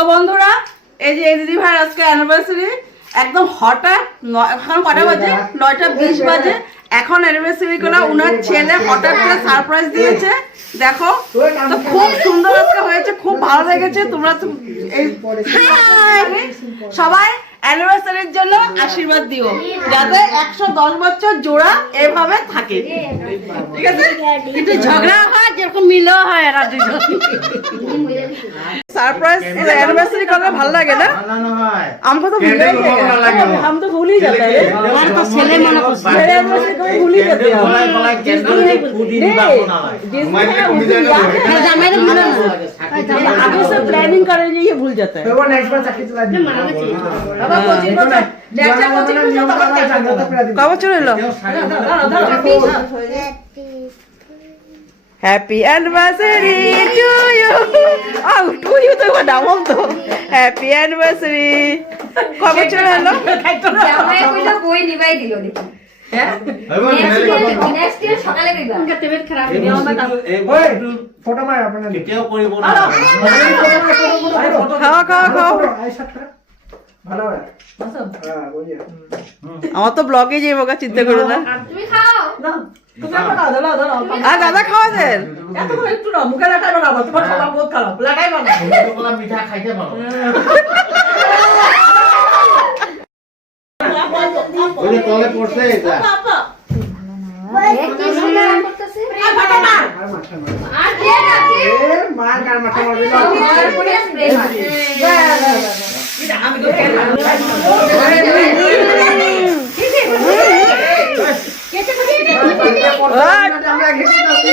তো বন্ধুরা এই যে দিদি ভাই আজকে অ্যানিভার্সারি একদম হঠাৎ এখন কটা বাজে? নয়টা। বিশ বাজে। এখন অ্যানিভার্সারি করে উনার ছেলে হঠাৎ করে সারপ্রাইজ দিয়েছে। দেখো তো খুব সুন্দর আজকে হয়েছে খুব ভালো লেগেছে। তোমরা এই সবাই অ্যানিভার্সারির জন্য আশীর্বাদ দিও যাতে একশো দশ বছর জোড়া এভাবে থাকে। ঠিক আছে? কিন্তু ঝগড়া হয় যেরকম মিলও হয় এরা দুজন। सरप्राइज एनिवर्सरी करना ভালো লাগে না हमको तो भूल ही गया हम तो भूल ही जाते हैं हमारे पास ছেলে মনে করছে। मेरे एनिवर्सरी को भूल ही जाते हैं जिस दिन है उस दिन याद है জামাইরা ভুলে না आगे से प्लानिंग करेंगे ये भूल जाता है बाबा कोचिंग को नेक्स्ट कोचिंग में जो कब বছর হলো হ্যাপি অ্যানিভার্সারি টু ইউ আউ টু ইউ তো এবার নাম তো হ্যাপি অ্যানিভার্সারি কত বছর হলো জামাই কইলো বই নিবাই দিল দেখি হয় হ্যাঁ আমার তো ব্লগে যাইব চিন্তা করো না তুমি খাও আর দাদা খাওয়া দেন? তোমরা মিঠা খাইতে পারো। ওই যে তলে পড়ছে এটা। এ কি সুন্দর করতেছে? আর মাথা মার। আর দে না দে এ মার কার মাথা মারবি না আর পুরো স্প্রে মার আমরা ঘেটে যাচ্ছি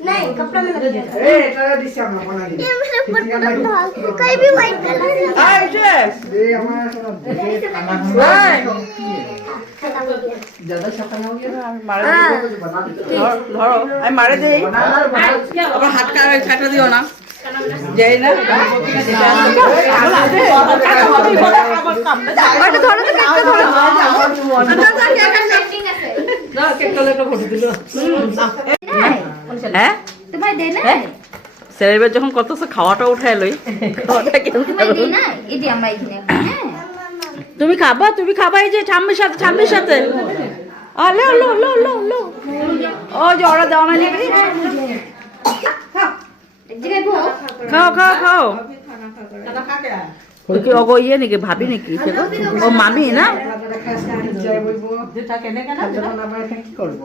দাদা এটা বিনা বাকি আসিবা এটা বাকি আসিবা আবার আর কে না। বাকি আর ইয়ে হ্যাপি বার্থডে হ্যাপি অ্যানিভার্সারি হুম মা ऐसे कुछ तो नहीं कपड़ा में लग गया ये मेरे ऊपर पूरा ढाल कहीं भी व्हाइट कलर আর ইসে মারে ধরো ধরো আমি মারে দিই আবার হাত কাটা দিও না যাই না আচ্ছা, ধরো তো কেকটা ধরো सेटिंग আছে হ্যাঁ? দে না ছেলেবের যখন কত খাওয়াটা উঠায় লই খাওয়াটা কেন তোমায় দে না এই যে আমরা এখানে হ্যাঁ? তুমি খাবা তুমি খাবা এই যে ঠাম্মির সাথে ঠাম্মির সাথে। আ লো লো লো লো লো। ও যে ওরা দাও খাও খাও খাও। ওই কি অগো ইয়ে নাকি ভাবি নাকি? সেটা ও মামি না? কি করব